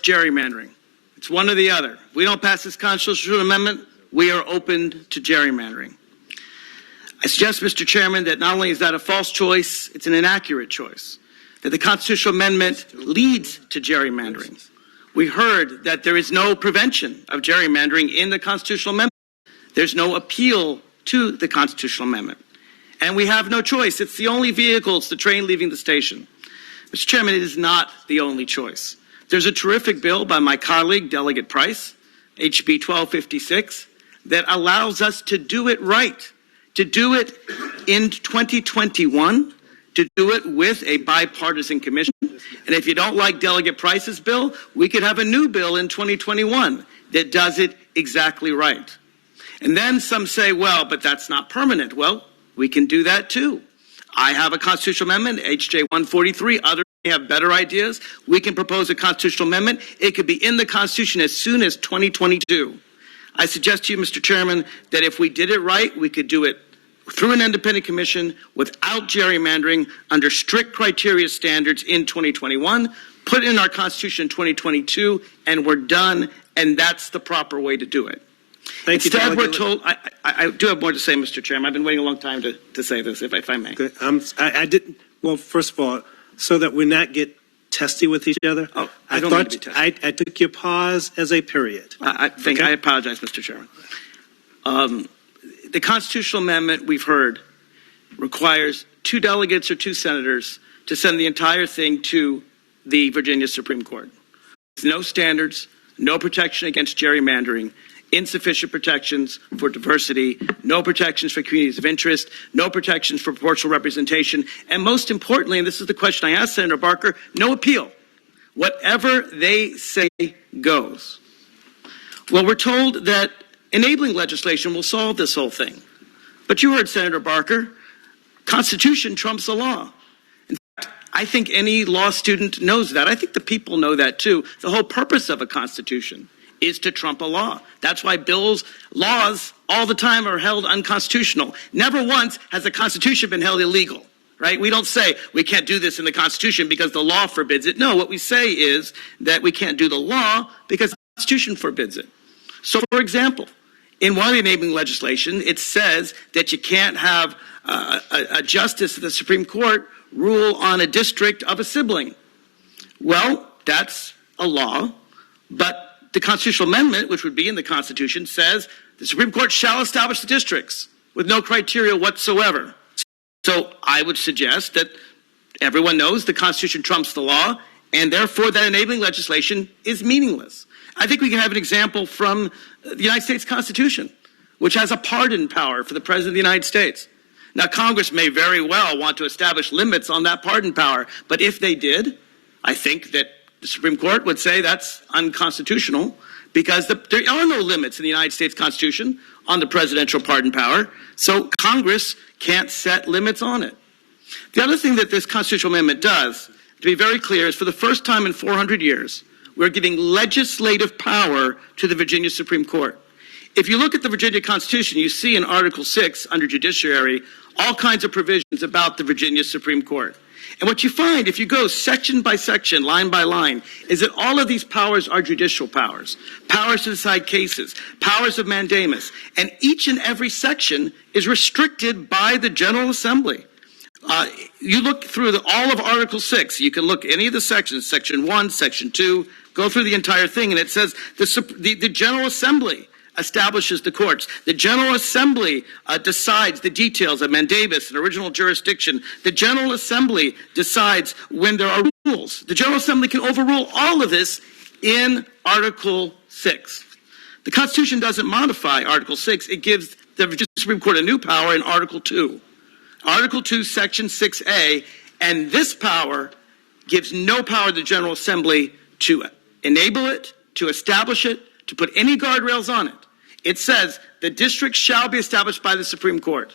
gerrymandering. It's one or the other. If we don't pass this constitutional amendment, we are open to gerrymandering. I suggest, Mr. Chairman, that not only is that a false choice, it's an inaccurate choice, that the constitutional amendment leads to gerrymandering. We heard that there is no prevention of gerrymandering in the constitutional amendment. There's no appeal to the constitutional amendment. And we have no choice. It's the only vehicle. It's the train leaving the station. Mr. Chairman, it is not the only choice. There's a terrific bill by my colleague, Delegate Price, HB 1256, that allows us to do it right, to do it in 2021, to do it with a bipartisan commission. And if you don't like Delegate Price's bill, we could have a new bill in 2021 that does it exactly right. And then some say, well, but that's not permanent. Well, we can do that too. I have a constitutional amendment, HJ 143. Others may have better ideas. We can propose a constitutional amendment. It could be in the Constitution as soon as 2022. I suggest to you, Mr. Chairman, that if we did it right, we could do it through an independent commission without gerrymandering under strict criteria standards in 2021, put it in our Constitution in 2022, and we're done, and that's the proper way to do it. Instead, we're told, I do have more to say, Mr. Chairman. I've been waiting a long time to say this, if I may. I didn't, well, first of all, so that we not get testy with each other, I don't need to be testy. I took your pause as a period. I apologize, Mr. Chairman. The constitutional amendment, we've heard, requires 2 delegates or 2 senators to send the entire thing to the Virginia Supreme Court. No standards, no protection against gerrymandering, insufficient protections for diversity, no protections for communities of interest, no protections for proportional representation, and most importantly, and this is the question I asked Senator Barker, no appeal. Whatever they say goes. Well, we're told that enabling legislation will solve this whole thing. But you heard Senator Barker, Constitution trumps the law. In fact, I think any law student knows that. I think the people know that too. The whole purpose of a Constitution is to trump a law. That's why laws all the time are held unconstitutional. Never once has a Constitution been held illegal, right? We don't say we can't do this in the Constitution because the law forbids it. No, what we say is that we can't do the law because the Constitution forbids it. So, for example, in one of the enabling legislation, it says that you can't have a justice of the Supreme Court rule on a district of a sibling. Well, that's a law, but the constitutional amendment, which would be in the Constitution, says the Supreme Court shall establish the districts with no criteria whatsoever. So I would suggest that everyone knows the Constitution trumps the law, and therefore that enabling legislation is meaningless. I think we can have an example from the United States Constitution, which has a pardon power for the President of the United States. Now, Congress may very well want to establish limits on that pardon power, but if they did, I think that the Supreme Court would say that's unconstitutional because there are no limits in the United States Constitution on the presidential pardon power, so Congress can't set limits on it. The other thing that this constitutional amendment does, to be very clear, is for the first time in 400 years, we're giving legislative power to the Virginia Supreme Court. If you look at the Virginia Constitution, you see in Article 6 under Judiciary all kinds of provisions about the Virginia Supreme Court. And what you find, if you go section by section, line by line, is that all of these powers are judicial powers, powers to decide cases, powers of mandamus, and each and every section is restricted by the General Assembly. You look through all of Article 6, you can look any of the sections, Section 1, Section 2, go through the entire thing, and it says the General Assembly establishes the courts. The General Assembly decides the details of mandamus and original jurisdiction. The General Assembly decides when there are rules. The General Assembly can overrule all of this in Article 6. The Constitution doesn't modify Article 6. It gives the Virginia Supreme Court a new power in Article 2. Article 2, Section 6A, and this power gives no power to the General Assembly to enable it, to establish it, to put any guardrails on it. It says the district shall be established by the Supreme Court.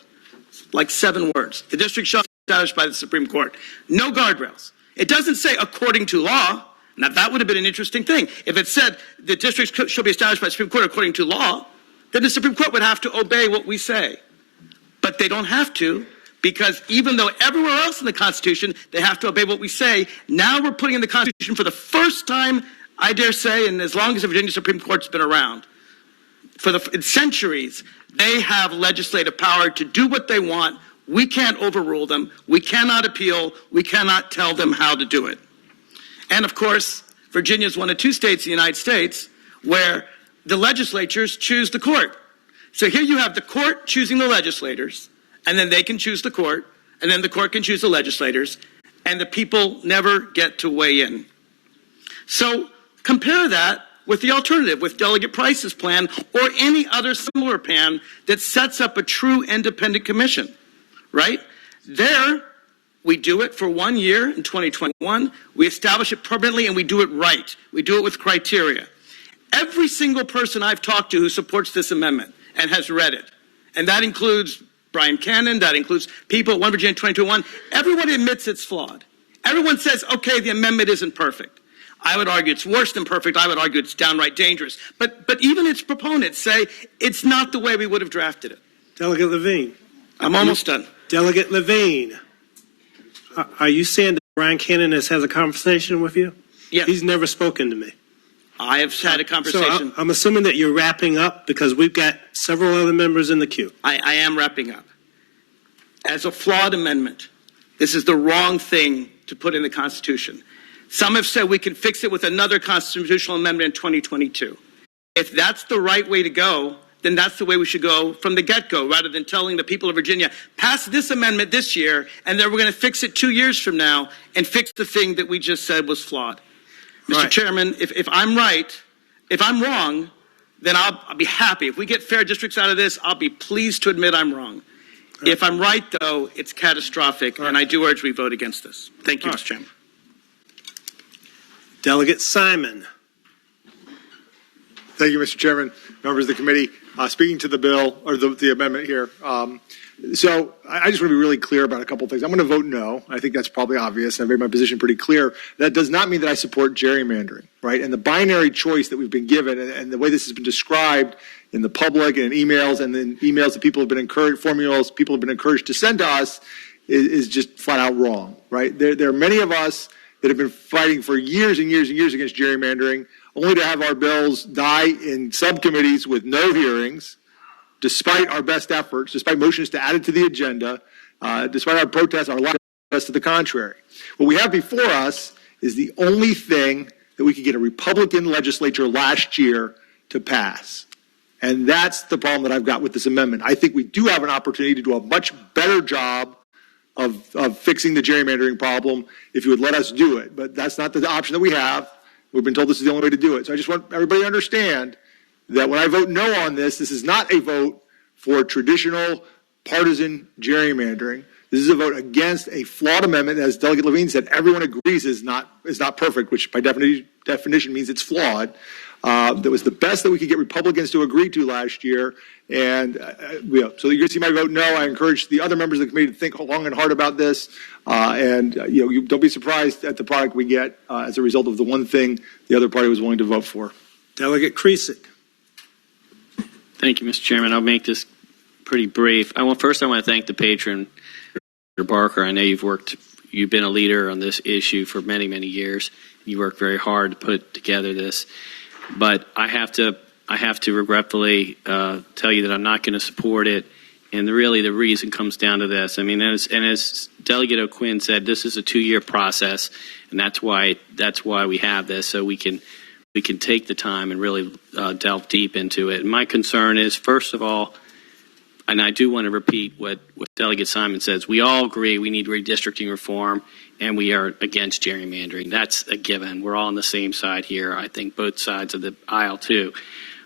Like 7 words. The district shall be established by the Supreme Court. No guardrails. It doesn't say according to law. Now that would have been an interesting thing. If it said the district shall be established by the Supreme Court according to law, then the Supreme Court would have to obey what we say. But they don't have to, because even though everywhere else in the Constitution they have to obey what we say, now we're putting in the Constitution for the first time I dare say, and as long as the Virginia Supreme Court's been around, in centuries, they have legislative power to do what they want. We can't overrule them. We cannot appeal. We cannot tell them how to do it. And of course, Virginia is one of 2 states in the United States where the legislatures choose the court. So here you have the court choosing the legislators, and then they can choose the court, and then the court can choose the legislators, and the people never get to weigh in. So compare that with the alternative, with Delegate Price's plan or any other similar plan that sets up a true independent commission, right? There, we do it for 1 year in 2021. We establish it permanently, and we do it right. We do it with criteria. Every single person I've talked to who supports this amendment and has read it, and that includes Brian Cannon, that includes people at 1 Virginia 2021, everyone admits it's flawed. Everyone says, okay, the amendment isn't perfect. I would argue it's worse than perfect. I would argue it's downright dangerous. But even its proponents say it's not the way we would have drafted it. Delegate Levine. I'm almost done. Delegate Levine. Are you saying that Brian Cannon has had a conversation with you? Yes. He's never spoken to me. I have had a conversation. So I'm assuming that you're wrapping up because we've got several other members in the queue. I am wrapping up. As a flawed amendment, this is the wrong thing to put in the Constitution. Some have said we can fix it with another constitutional amendment in 2022. If that's the right way to go, then that's the way we should go from the get-go, rather than telling the people of Virginia, pass this amendment this year, and then we're going to fix it 2 years from now and fix the thing that we just said was flawed. Mr. Right. Chairman, if I'm right, if I'm wrong, then I'll be happy. If we get fair districts out of this, I'll be pleased to admit I'm wrong. Right. If I'm right, though, it's catastrophic, and I do urge we vote against this. Thank you, Mr. Chairman. Delegate Simon. Thank you, Mr. Chairman, members of the committee. Speaking to the bill, or the amendment here. So I just want to be really clear about a couple of things. I'm going to vote no. I think that's probably obvious. I've made my position pretty clear. That does not mean that I support gerrymandering, right? And the binary choice that we've been given and the way this has been described in the public and in emails and in emails that people have been encouraged, formulas people have been encouraged to send to us is just flat out wrong, right? There are many of us that have been fighting for years and years and years against gerrymandering, only to have our bills die in subcommittees with no hearings, despite our best efforts, despite motions to add it to the agenda, despite our protests, our lack of protests to the contrary. What we have before us is the only thing that we could get a Republican legislature last year to pass. And that's the problem that I've got with this amendment. I think we do have an opportunity to do a much better job of fixing the gerrymandering problem if you would let us do it. But that's not the option that we have. We've been told this is the only way to do it. So I just want everybody to understand that when I vote no on this, this is not a vote for traditional partisan gerrymandering. This is a vote against a flawed amendment. As Delegate Levine said, everyone agrees is not perfect, which by definition means it's flawed. That was the best that we could get Republicans to agree to last year. And so you're going to see my vote no. I encourage the other members of the committee to think long and hard about this. You don't be surprised at the product we get as a result of the one thing the other party was willing to vote for. Delegate Krizek. Thank you, Mr. Chairman. I'll make this pretty brief. First, I want to thank the patron, Mr. Barker. I know you've been a leader on this issue for many, many years. You worked very hard to put together this. But I have to regretfully tell you that I'm not going to support it. And really the reason comes down to this. I mean, as Delegate O'Quinn said, this is a 2-year process, and that's why we have this, so we can take the time and really delve deep into it. And my concern is, first of all, and I do want to repeat what Delegate Simon says, we all agree we need redistricting reform, and we are against gerrymandering. That's a given. We're all on the same side here. I think both sides of the aisle, too.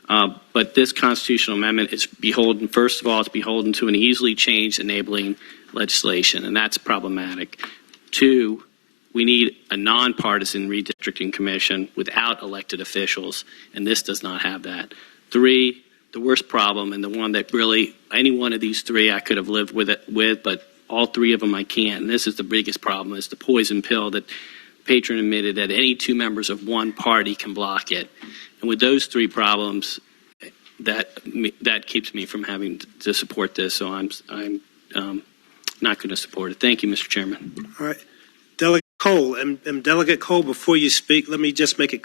But this constitutional amendment is beholden, first of all, it's beholden to an easily changed enabling legislation, and that's problematic. 2, we need a nonpartisan redistricting commission without elected officials, and this does not have that. 3, the worst problem, and the one that really, any one of these 3 I could have lived with, but all 3 of them I can't. And this is the biggest problem, is the poison pill that patron admitted that any 2 members of one party can block it. And with those 3 problems, that keeps me from having to support this. So I'm not going to support it. Thank you, Mr. Chairman. All right. Delegate Cole, and Delegate Cole, before you speak, let me just make it clear.